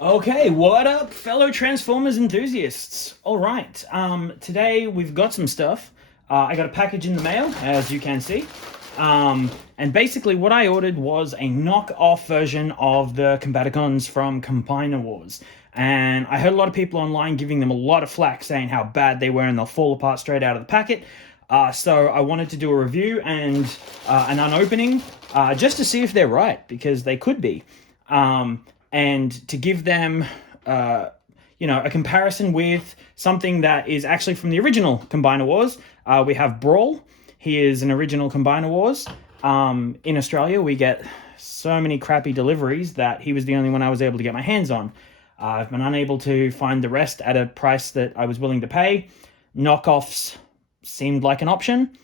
Okay, what up, fellow Transformers enthusiasts? All right, today we've got some stuff. I got a package in the mail, as you can see. And basically what I ordered was a knockoff version of the combaticons from Combiner Wars. And I heard a lot of people online giving them a lot of flack, saying how bad they were and they'll fall apart straight out of the packet. So I wanted to do a review and an unopening, just to see if they're right, because they could be. And to give them, a comparison with something that is actually from the original Combiner Wars. We have Brawl. He is an original Combiner Wars. In Australia, we get so many crappy deliveries that he was the only one I was able to get my hands on. I've been unable to find the rest at a price that I was willing to pay. Knockoffs seemed like an option.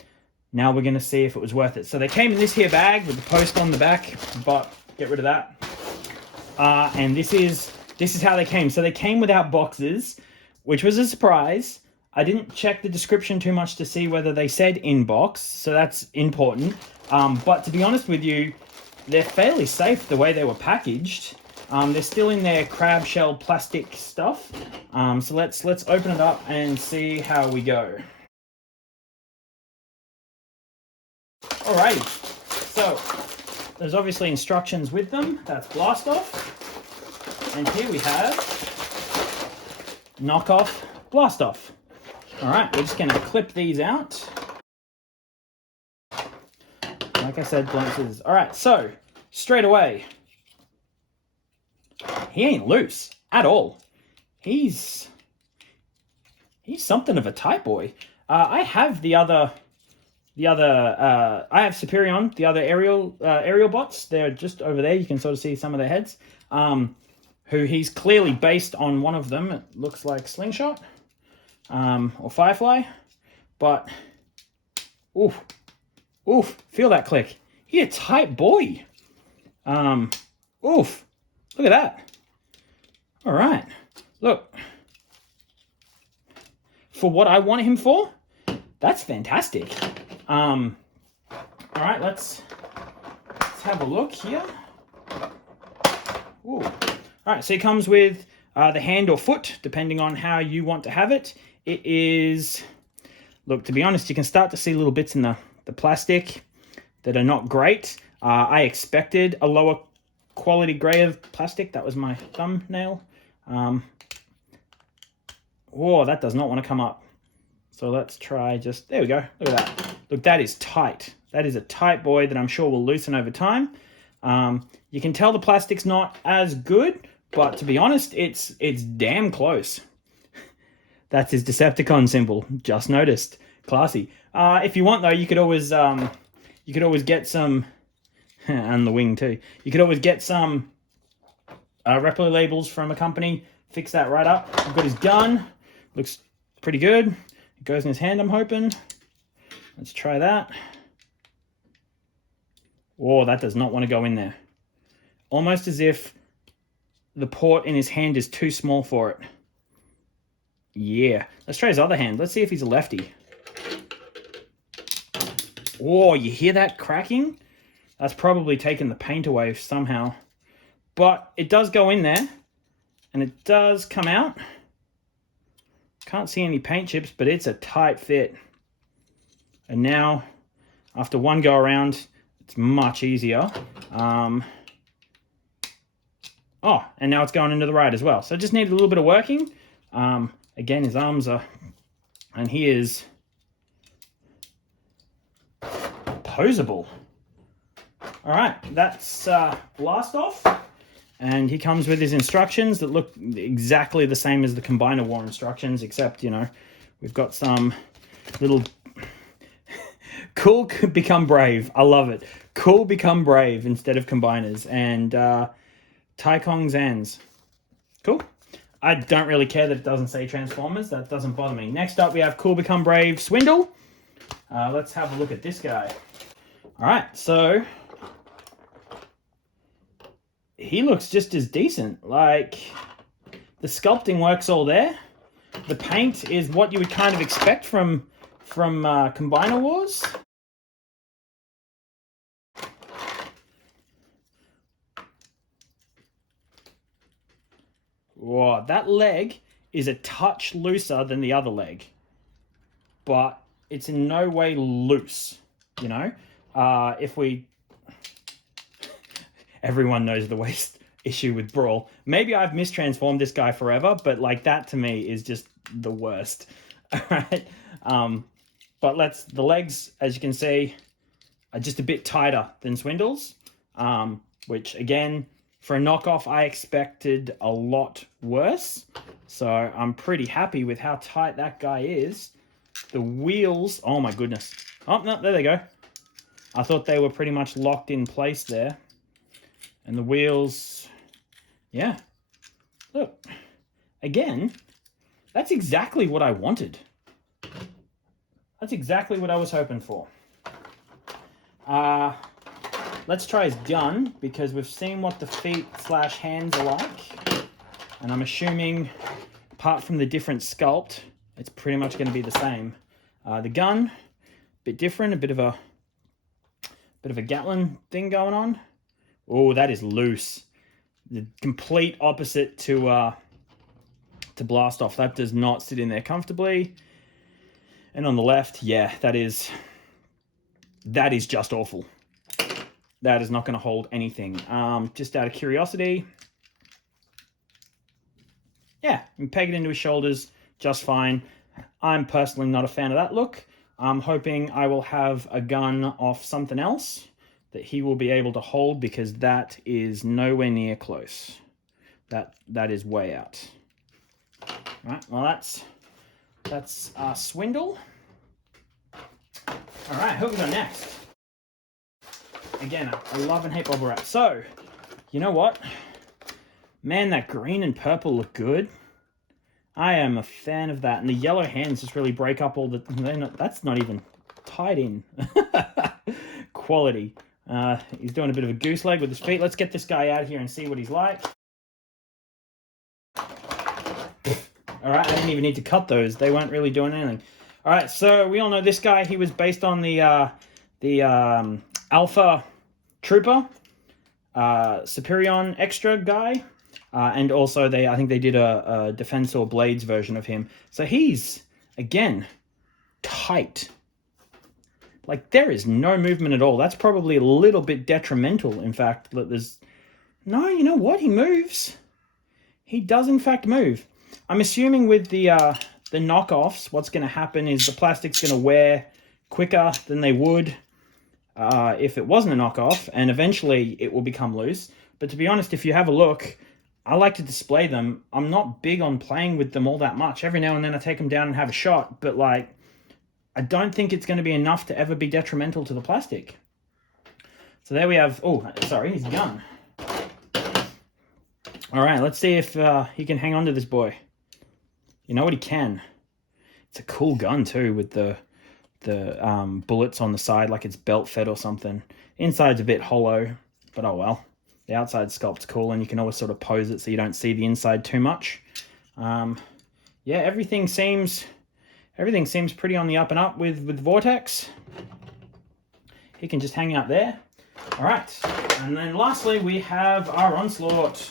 Now we're going to see if it was worth it. So they came in this here bag with the post on the back, but get rid of that. And this is how they came. So they came without boxes, which was a surprise. I didn't check the description too much to see whether they said in box, so that's important. But to be honest with you, they're fairly safe the way they were packaged. They're still in their crab shell plastic stuff. So let's open it up and see how we go. Alrighty, so there's obviously instructions with them. That's blast off. And here we have knockoff blast off. Alright, we're just going to clip these out. Like I said, blunt scissors. Alright, so straight away, he ain't loose at all. He's something of a tight boy. I have I have Superion, the other aerial bots. They're just over there. You can sort of see some of their heads. Who he's clearly based on one of them. It looks like Slingshot or Firefly. But, oof, feel that click. He a tight boy. Oof, look at that. All right, look. For what I want him for, that's fantastic. All right, let's have a look here. Ooh. All right, so it comes with the hand or foot, depending on how you want to have it. It is, look, to be honest, you can start to see little bits in the plastic that are not great. I expected a lower quality grade of plastic. That was my thumbnail. Oh, that does not want to come up. So let's try just, there we go. Look at that. Look, that is tight. That is a tight boy that I'm sure will loosen over time. You can tell the plastic's not as good, but to be honest, it's damn close. That's his Decepticon symbol. Just noticed. Classy. If you want though, you could always get some, and the wing too. You could always get some replica labels from a company. Fix that right up. I've got his gun. Looks pretty good. It goes in his hand, I'm hoping. Let's try that. Oh, that does not want to go in there. Almost as if the port in his hand is too small for it. Yeah. Let's try his other hand. Let's see if he's a lefty. Oh, you hear that cracking? That's probably taken the paint away somehow. But it does go in there. And it does come out. Can't see any paint chips, but it's a tight fit. And now, after one go around, it's much easier. Oh, and now it's going into the right as well. So it just needed a little bit of working. Again, his arms are, and he is posable. All right, that's blast off. And he comes with his instructions that look exactly the same as the Combiner War instructions, except, we've got some little cool become brave. I love it. Cool become brave instead of combiners. And Taikong Zans. Cool. I don't really care that it doesn't say Transformers. That doesn't bother me. Next up, we have Cool Become Brave Swindle. Let's have a look at this guy. All right, so he looks just as decent. Like, the sculpting works all there. The paint is what you would kind of expect from Combiner Wars. God, that leg is a touch looser than the other leg, but it's in no way loose, you know? If we... Everyone knows the waist issue with Brawl. Maybe I've mistransformed this guy forever, but like that to me is just the worst. All right. But the legs, as you can see, are just a bit tighter than Swindle's, which again, for a knockoff, I expected a lot worse. So I'm pretty happy with how tight that guy is. The wheels, oh my goodness. Oh, no, there they go. I thought they were pretty much locked in place there. And the wheels, yeah. Look, again, that's exactly what I wanted. That's exactly what I was hoping for. Let's try his gun, because we've seen what the feet/hands are like. And I'm assuming, apart from the different sculpt, it's pretty much going to be the same. The gun, a bit different, a bit of a Gatlin thing going on. Oh, that is loose. The complete opposite to blast off. That does not sit in there comfortably. And on the left, yeah, that is just awful. That is not going to hold anything. Just out of curiosity, yeah, and peg it into his shoulders just fine. I'm personally not a fan of that look. I'm hoping I will have a gun off something else that he will be able to hold, because that is nowhere near close. That is way out. Right, well that's Swindle. All right, who have we got next? Again, I love and hate bubble wrap. So, you know what? Man, that green and purple look good. I am a fan of that. And the yellow hands just really break up all the... that's not even tied in. Quality. He's doing a bit of a goose leg with his feet. Let's get this guy out here and see what he's like. All right, I didn't even need to cut those. They weren't really doing anything. All right, so we all know this guy. He was based on the Alpha Trooper, Superion Extra guy. And also, I think they did a Defensor Blades version of him. So he's, again, tight. Like, there is no movement at all. That's probably a little bit detrimental, in fact. No, you know what? He moves. He does, in fact, move. I'm assuming with the knockoffs, what's going to happen is the plastic's going to wear quicker than they would if it wasn't a knockoff, and eventually it will become loose. But to be honest, if you have a look, I like to display them. I'm not big on playing with them all that much. Every now and then I take them down and have a shot, but like, I don't think it's going to be enough to ever be detrimental to the plastic. So there we have, oh, sorry, his gun. All right, let's see if he can hang on to this boy. You know what, he can. It's a cool gun too, with the bullets on the side like it's belt fed or something. Inside's a bit hollow, but oh well. The outside sculpt's cool, and you can always sort of pose it so you don't see the inside too much. Yeah, everything seems pretty on the up and up with Vortex. He can just hang out there. All right, and then lastly we have our Onslaught.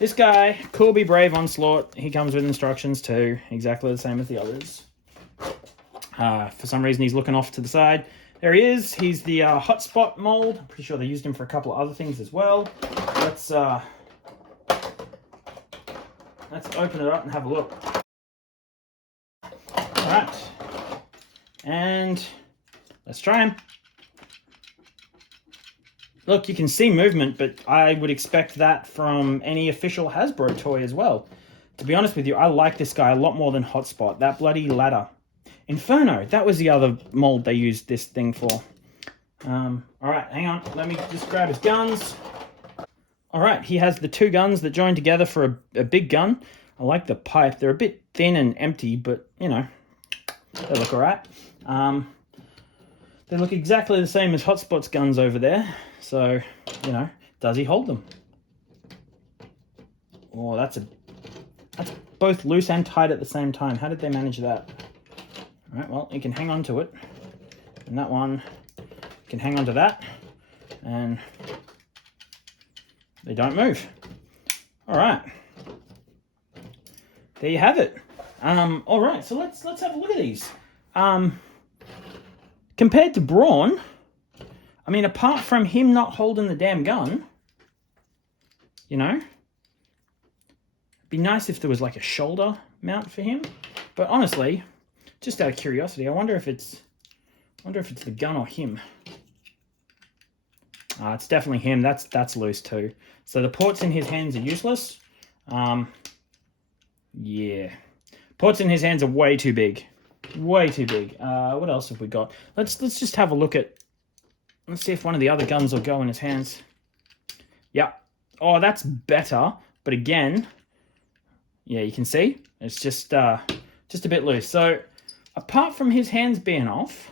This guy, Cool Be Brave Onslaught, he comes with instructions too, exactly the same as the others. For some reason he's looking off to the side. There he is. He's the hotspot mold. I'm pretty sure they used him for a couple of other things as well. Let's open it up and have a look. All right, and let's try him. Look, you can see movement, but I would expect that from any official Hasbro toy as well. To be honest with you, I like this guy a lot more than Hotspot. That bloody ladder. Inferno, that was the other mold they used this thing for. All right, hang on. Let me just grab his guns. All right, he has the two guns that join together for a big gun. I like the pipe. They're a bit thin and empty, but, you know, they look all right. They look exactly the same as Hotspot's guns over there. So, you know, does he hold them? Oh, that's both loose and tight at the same time. How did they manage that? All right, well, you can hang on to it. And that one can hang on to that. And they don't move. All right. there you have it. All right, so let's have a look at these. Compared to Brawn, I mean, apart from him not holding the damn gun, you know, it'd be nice if there was like a shoulder mount for him. But honestly, just out of curiosity, I wonder if it's the gun or him. It's definitely him. That's loose too. So the ports in his hands are useless. Yeah, ports in his hands are way too big. Way too big. What else have we got? Let's just have a look at. Let's see if one of the other guns will go in his hands. Yeah. Oh, that's better. But again, yeah, you can see it's just a bit loose. So apart from his hands being off,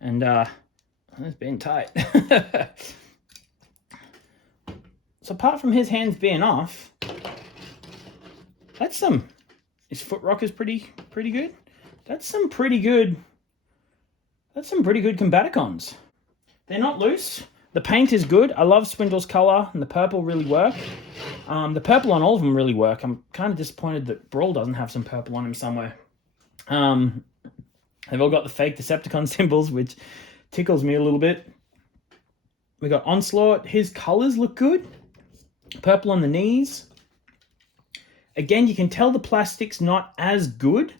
and it's being tight. So apart from his hands being off, that's some. His foot rock is pretty good. That's some pretty good combaticons. They're not loose. The paint is good. I love Swindle's color, and the purple really work. The purple on all of them really work. I'm kind of disappointed that Brawl doesn't have some purple on him somewhere. They've all got the fake Decepticon symbols, which tickles me a little bit. We got Onslaught. His colors look good. Purple on the knees. Again, you can tell the plastic's not as good,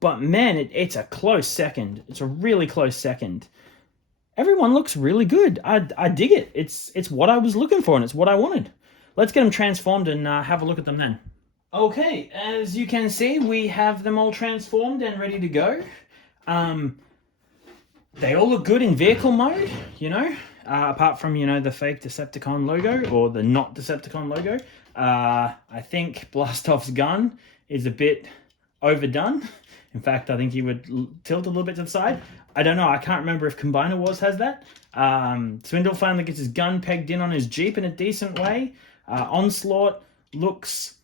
but man, it's a close second. It's a really close second. Everyone looks really good. I dig it. It's what I was looking for, and it's what I wanted. Let's get them transformed and have a look at them then. Okay, as you can see, we have them all transformed and ready to go. They all look good in vehicle mode, you know, apart from, you know, the fake Decepticon logo or the not Decepticon logo. I think Blastoff's gun is a bit overdone. In fact, I think he would tilt a little bit to the side. I don't know. I can't remember if Combiner Wars has that. Swindle finally gets his gun pegged in on his Jeep in a decent way. Onslaught looks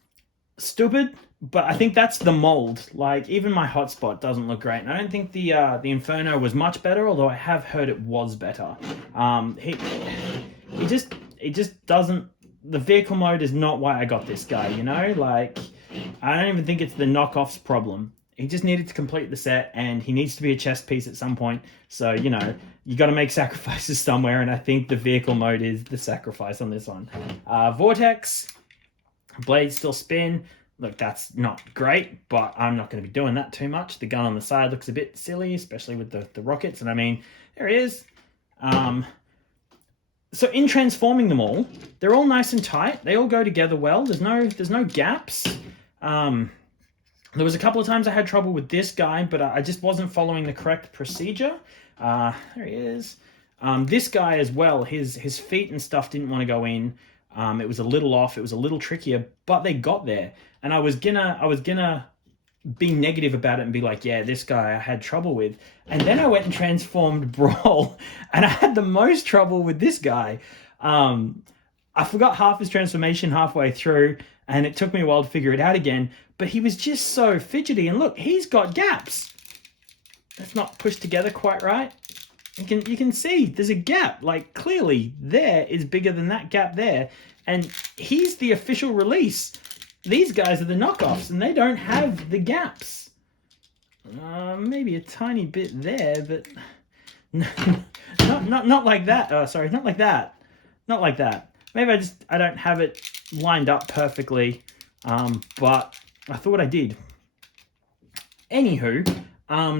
stupid, but I think that's the mold. Like, even my hotspot doesn't look great. And I don't think the Inferno was much better, although I have heard it was better. He just doesn't. The vehicle mode is not why I got this guy, you know? Like, I don't even think it's the knockoff's problem. He just needed to complete the set, and he needs to be a chest piece at some point. So, you know, you got to make sacrifices somewhere, and I think the vehicle mode is the sacrifice on this one. Vortex, blades still spin. Look, that's not great, but I'm not going to be doing that too much. The gun on the side looks a bit silly, especially with the rockets. And I mean, there he is. So in transforming them all, they're all nice and tight. They all go together well. There's no gaps. There was a couple of times I had trouble with this guy, but I just wasn't following the correct procedure. There he is. This guy as well, his feet and stuff didn't want to go in. It was a little off. It was a little trickier, but they got there. And I was gonna be negative about it and be like, yeah, this guy I had trouble with. And then I went and transformed Brawl, and I had the most trouble with this guy. I forgot half his transformation halfway through, and it took me a while to figure it out again. But he was just so fidgety, and look, he's got gaps. That's not pushed together quite right. You can see there's a gap. Like, clearly there is bigger than that gap there, and he's the official release. These guys are the knockoffs, and they don't have the gaps. Maybe a tiny bit there, but not like that. Sorry, not like that. Not like that. Maybe I don't have it lined up perfectly, but I thought I did. Anywho,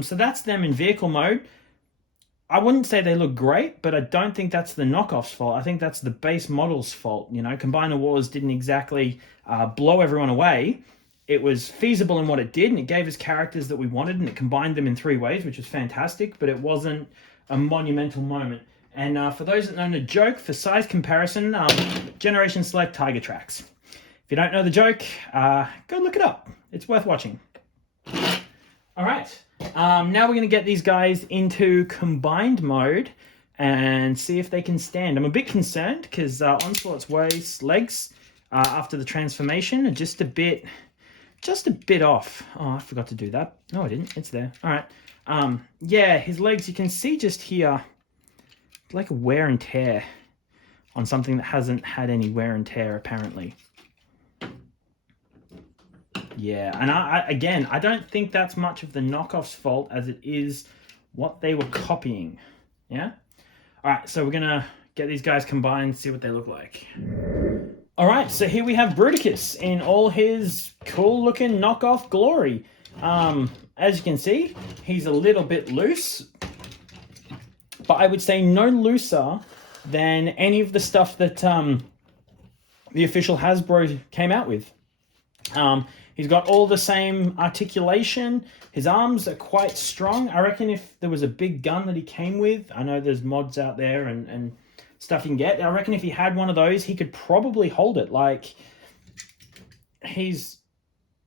so that's them in vehicle mode. I wouldn't say they look great, but I don't think that's the knockoff's fault. I think that's the base model's fault. You know, Combiner Wars didn't exactly blow everyone away. It was feasible in what it did, and it gave us characters that we wanted, and it combined them in 3 ways, which was fantastic, but it wasn't a monumental moment. And for those that know the joke, for size comparison, Generation Select Tiger Tracks. If you don't know the joke, go look it up. It's worth watching. All right. Now we're going to get these guys into combined mode and see if they can stand. I'm a bit concerned because Onslaught's legs after the transformation are just a bit off. Oh, I forgot to do that. No, I didn't. It's there. All right. Yeah, his legs, you can see just here, like a wear and tear on something that hasn't had any wear and tear, apparently. Yeah, and again, I don't think that's much of the knockoff's fault as it is what they were copying. Yeah? All right, so we're going to get these guys combined, see what they look like. All right, so here we have Bruticus in all his cool-looking knockoff glory. As you can see, he's a little bit loose, but I would say no looser than any of the stuff that the official Hasbro came out with. He's got all the same articulation. His arms are quite strong. I reckon if there was a big gun that he came with, I know there's mods out there and stuff you can get. I reckon if he had one of those, he could probably hold it. Like, he's...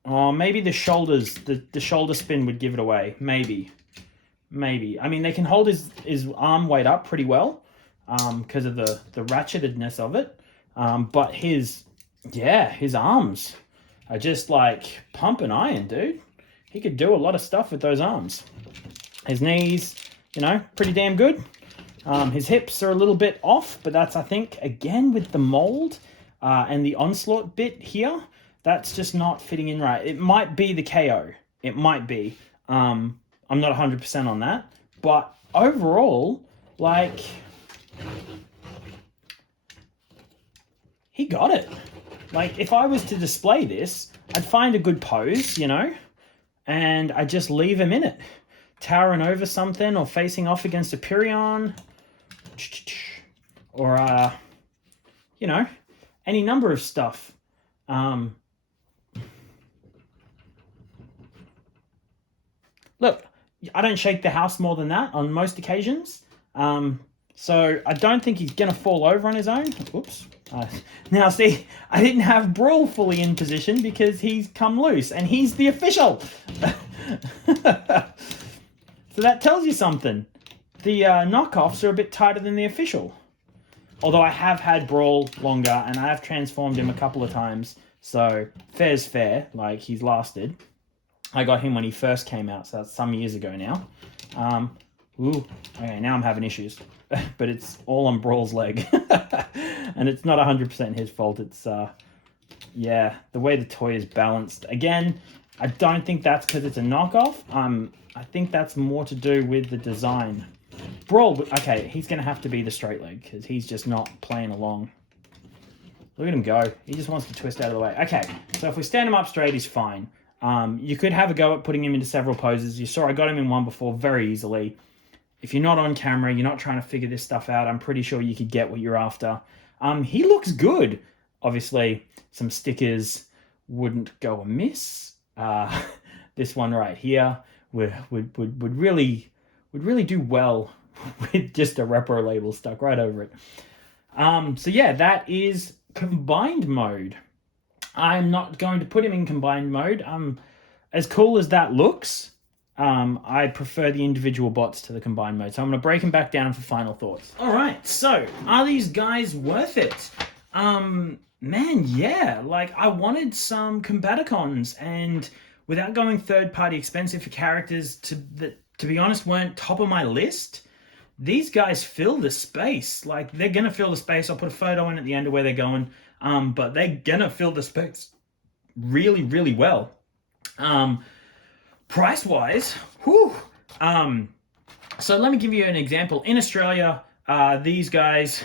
Oh, maybe the shoulders, the shoulder spin would give it away. Maybe. I mean, they can hold his arm weight up pretty well because of the ratchetedness of it. But his arms are just like pumping iron, dude. He could do a lot of stuff with those arms. His knees, pretty damn good. His hips are a little bit off, but that's, I think, again, with the mold and the onslaught bit here, that's just not fitting in right. It might be the KO. It might be. I'm not 100% on that. But overall, like, he got it. Like, if I was to display this, I'd find a good pose, and I'd just leave him in it. Towering over something or facing off against a Pyrrhion. Or, any number of stuff. Look, I don't shake the house more than that on most occasions. So I don't think he's going to fall over on his own. Oops. Now, see, I didn't have Brawl fully in position because he's come loose, and he's the official. So that tells you something. The knockoffs are a bit tighter than the official. Although I have had Brawl longer, and I have transformed him a couple of times. So fair's fair. Like, he's lasted. I got him when he first came out, so that's some years ago now. Okay, now I'm having issues. But it's all on Brawl's leg. And it's not 100% his fault. It's, the way the toy is balanced. Again, I don't think that's because it's a knockoff. I think that's more to do with the design. Brawl, okay, he's going to have to be the straight leg because he's just not playing along. Look at him go. He just wants to twist out of the way. Okay, so if we stand him up straight, he's fine. You could have a go at putting him into several poses. You saw I got him in one before very easily. If you're not on camera, you're not trying to figure this stuff out, I'm pretty sure you could get what you're after. He looks good. Obviously, some stickers wouldn't go amiss. This one right here would really do well with just a repro label stuck right over it. So yeah, that is combined mode. I'm not going to put him in combined mode. As cool as that looks, I prefer the individual bots to the combined mode. So I'm going to break them back down for final thoughts. All right, so are these guys worth it? Man, yeah. Like, I wanted some combaticons, and without going third-party expensive for characters that, to be honest, weren't top of my list, these guys fill the space. Like, they're going to fill the space. I'll put a photo in at the end of where they're going. But they're going to fill the space really, really well. Price-wise, whew. So let me give you an example. In Australia, these guys...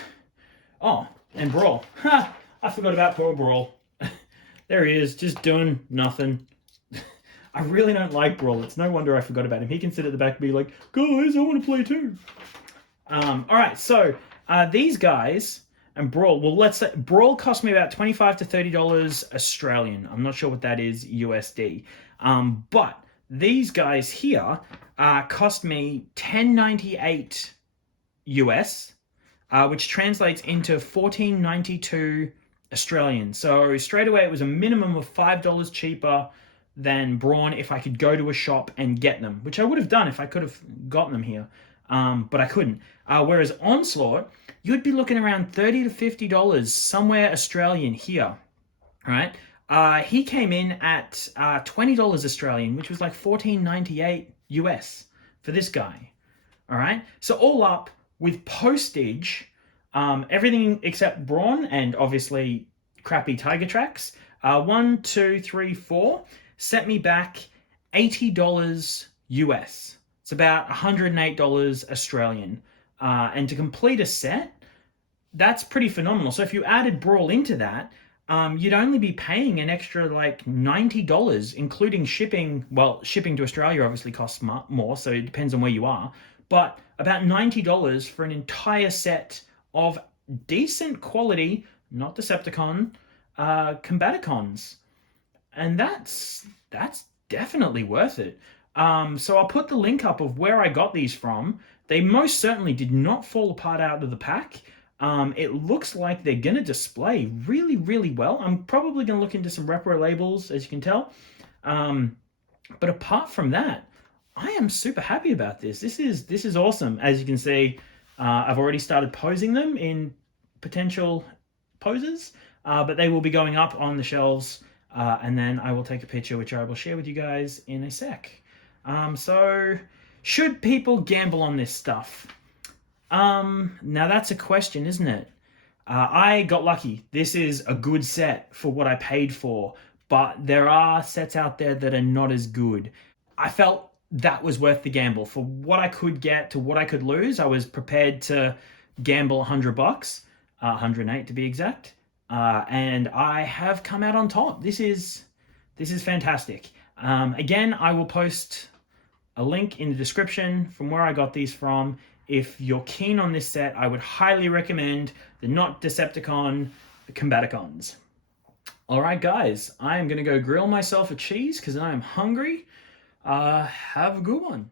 Oh, and Brawl. Ha! I forgot about poor Brawl. There he is, just doing nothing. I really don't like Brawl. It's no wonder I forgot about him. He can sit at the back and be like, guys, I want to play too. All right, so these guys and Brawl, well, let's say Brawl cost me about $25 to $30 Australian. I'm not sure what that is USD. But these guys here cost me $10.98 US, which translates into $14.92 Australian. So straight away, it was a minimum of $5 cheaper than Brawn if I could go to a shop and get them, which I would have done if I could have gotten them here, but I couldn't. Whereas Onslaught, you'd be looking around $30 to $50 somewhere Australian here, right? He came in at $20 Australian, which was like $14.98 US for this guy, all right? So all up with postage, everything except Brawn and obviously crappy Tiger Tracks, 1, 2, 3, 4, set me back $80 US. It's about $108 Australian. And to complete a set, that's pretty phenomenal. So if you added Brawl into that, you'd only be paying an extra like $90, including shipping. Well, shipping to Australia obviously costs more, so it depends on where you are. But about $90 for an entire set of decent quality, not Decepticon, combaticons, and that's definitely worth it. So I'll put the link up of where I got these from. They most certainly did not fall apart out of the pack. It looks like they're going to display really, really well. I'm probably going to look into some repro labels, as you can tell. But apart from that, I am super happy about this. This is awesome. As you can see, I've already started posing them in potential poses, but they will be going up on the shelves, and then I will take a picture, which I will share with you guys in a sec. So, should people gamble on this stuff? Now that's a question, isn't it? I got lucky. This is a good set for what I paid for, but there are sets out there that are not as good. I felt that was worth the gamble. For what I could get to what I could lose, I was prepared to gamble $100, 108 to be exact. And I have come out on top. This is fantastic. Again, I will post a link in the description from where I got these from. If you're keen on this set, I would highly recommend the Not Decepticon Combaticons. Alright guys, I am going to go grill myself a cheese because I am hungry. Have a good one.